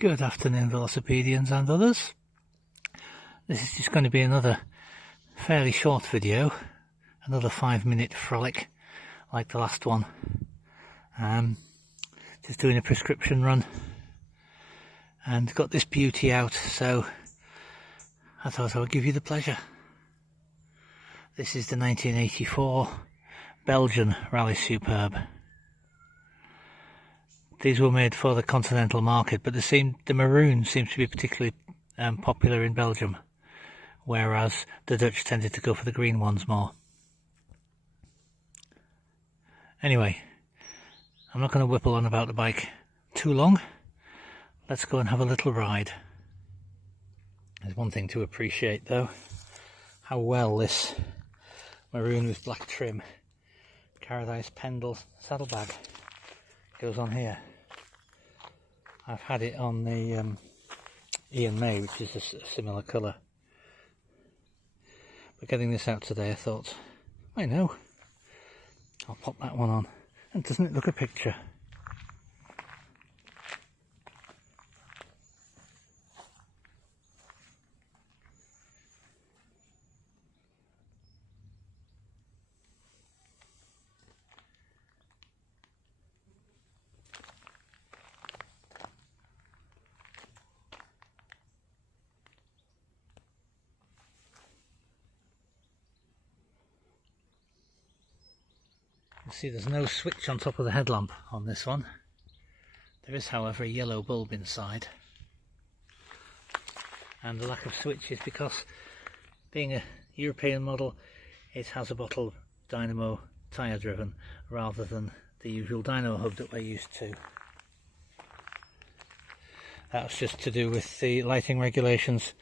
Good afternoon, Velocipedians and others. This is just going to be another fairly short video, another 5-minute frolic like the last one. Just doing a prescription run and got this beauty out, so I thought I would give you the pleasure. This is the 1984 Belgian Rally Superb. These were made for the continental market, but the maroon seems to be particularly popular in Belgium, whereas the Dutch tended to go for the green ones more. Anyway, I'm not going to whipple on about the bike too long. Let's go and have a little ride. There's one thing to appreciate though, how well this maroon with black trim Caradise Pendle saddlebag goes on here. I've had it on the Ian May, which is a similar colour. But getting this out today, I thought, I know, I'll pop that one on. And doesn't it look a picture? See, there's no switch on top of the headlamp on this one. There is, however, a yellow bulb inside. And the lack of switch is because, being a European model, it has a bottle dynamo tyre driven rather than the usual dyno hub that we're used to. That's just to do with the lighting regulations.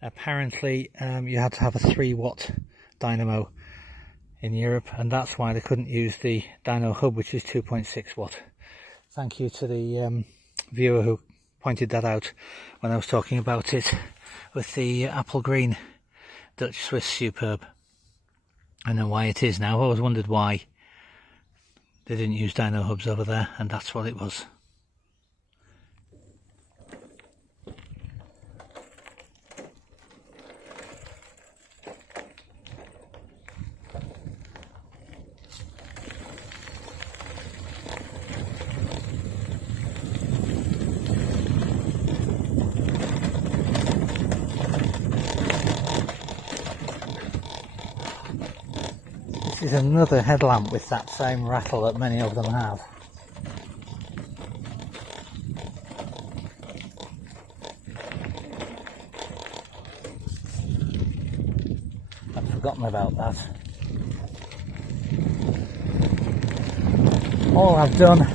Apparently you had to have a 3-watt dynamo in Europe, and that's why they couldn't use the dyno hub, which is 2.6 watt. Thank you to the viewer who pointed that out when I was talking about it with the apple green Dutch Swiss Superb. I know why it is now. I always wondered why they didn't use dyno hubs over there, and that's what it was. This is another headlamp with that same rattle that many of them have. I'd forgotten about that. All I've done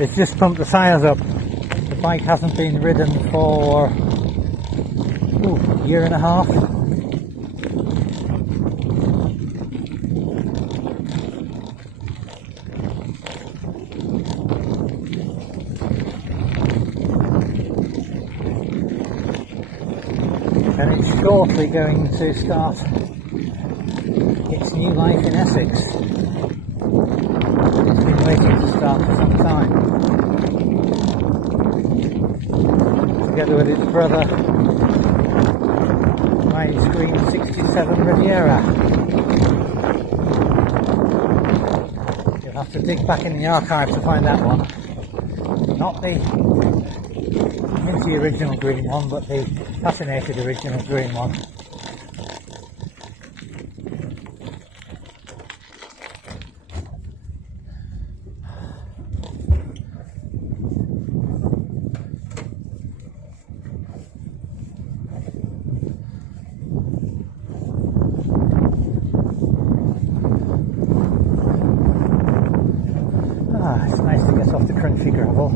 is just pump the tyres up. The bike hasn't been ridden for a year and a half. And it's shortly going to start its new life in Essex. It's been waiting to start for some time. Together with its brother, Mighty Scream 67 Riviera. You'll have to dig back in the archive to find that one. Not the original green one, but the fascinated original green one. It's nice to get off the crunchy gravel.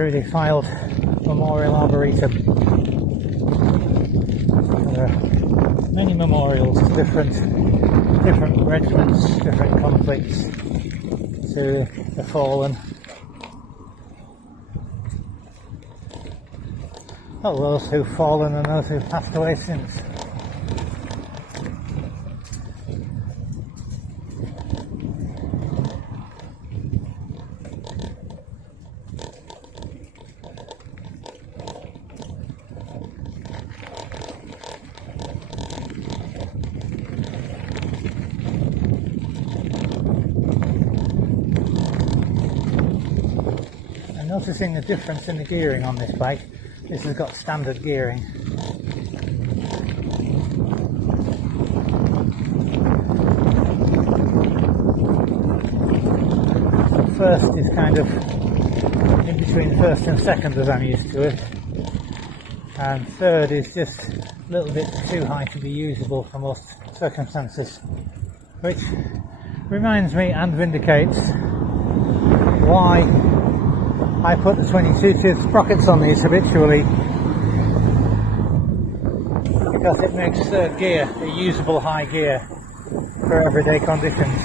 through the filed Memorial Arboretum. There are many memorials to different regiments, different conflicts, to the fallen. Well, those who've fallen and those who've passed away since. I'm noticing the difference in the gearing on this bike. This has got standard gearing. First is kind of in between first and second as I'm used to it, and third is just a little bit too high to be usable for most circumstances, which reminds me and vindicates why I put the 22-tooth sprockets on these habitually, because it makes third gear a usable high gear for everyday conditions.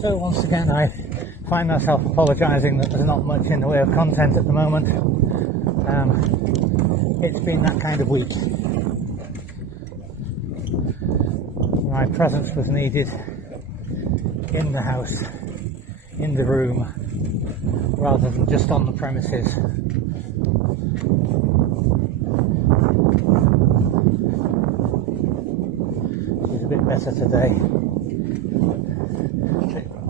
So once again I find myself apologising that there's not much in the way of content at the moment. It's been that kind of week. My presence was needed in the house, in the room, rather than just on the premises. She's a bit better today.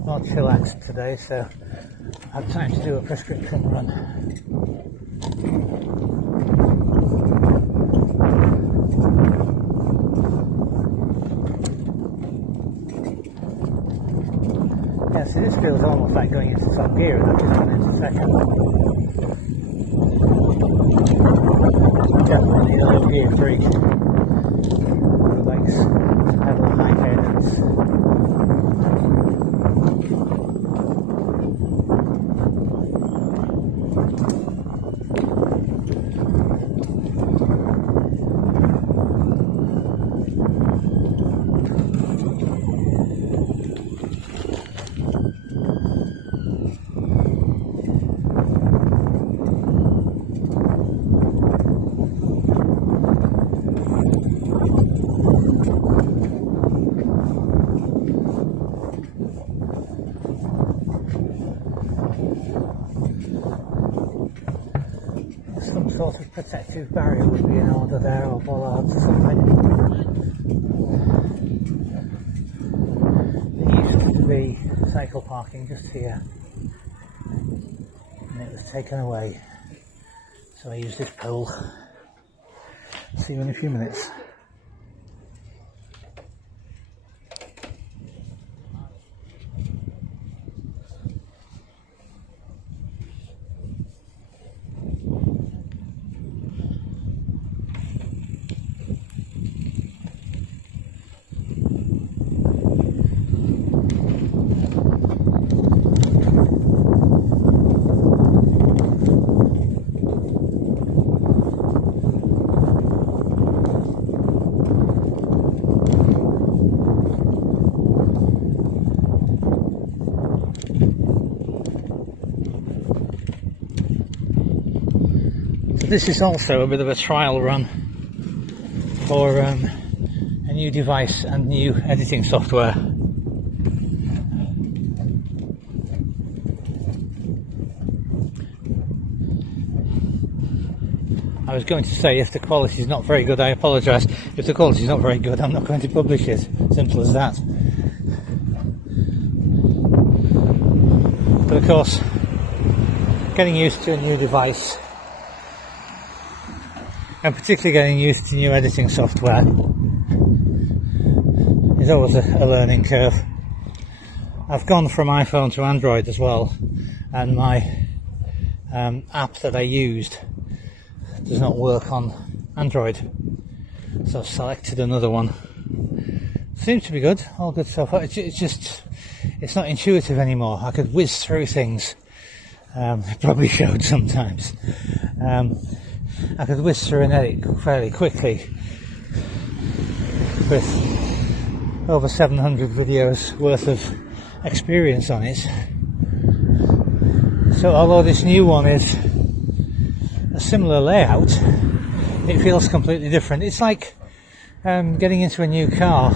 More chillaxed today, so I have time to do a prescription run. Yeah, so this feels almost like going into top gear, and I've just gone into second. Definitely a low gear freak who likes to pedal high cadence. Some sort of protective barrier would be in order there, or bollards or something. There used to be cycle parking just here, and it was taken away, so I used this pole. See you in a few minutes. This is also a bit of a trial run for a new device and new editing software. I was going to say, if the quality is not very good, I apologise. If the quality is not very good, I'm not going to publish it. Simple as that. But of course, getting used to a new device, and particularly getting used to new editing software, is always a learning curve. I've gone from iPhone to Android as well, and my app that I used does not work on Android, so I've selected another one. Seems to be good, all good so far. It's not intuitive anymore. I could whiz through things. It probably showed sometimes. I could whiz through and edit fairly quickly with over 700 videos worth of experience on it. So although this new one is a similar layout, it feels completely different. It's like getting into a new car.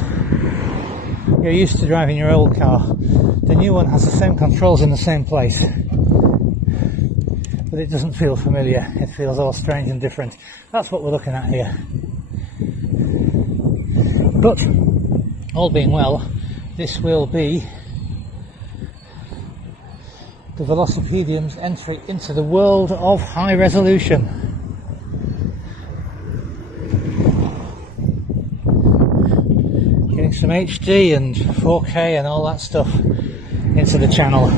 You're used to driving your old car. The new one has the same controls in the same place, but it doesn't feel familiar. It feels all strange and different. That's what we're looking at here. But all being well, this will be the Velocipedium's entry into the world of high resolution. Getting some HD and 4K and all that stuff into the channel.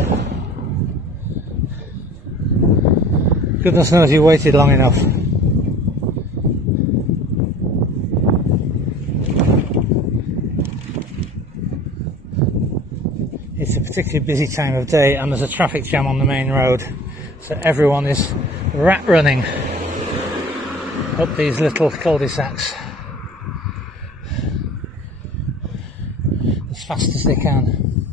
Goodness knows you waited long enough. It's a particularly busy time of day and there's a traffic jam on the main road, so everyone is rat running up these little cul-de-sacs as fast as they can.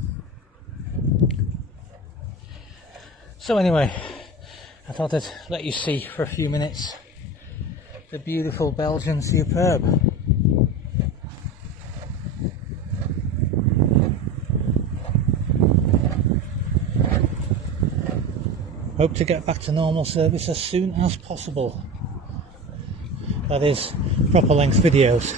So anyway, I thought I'd let you see for a few minutes the beautiful Belgian Superb. Hope to get back to normal service as soon as possible. That is, proper length videos.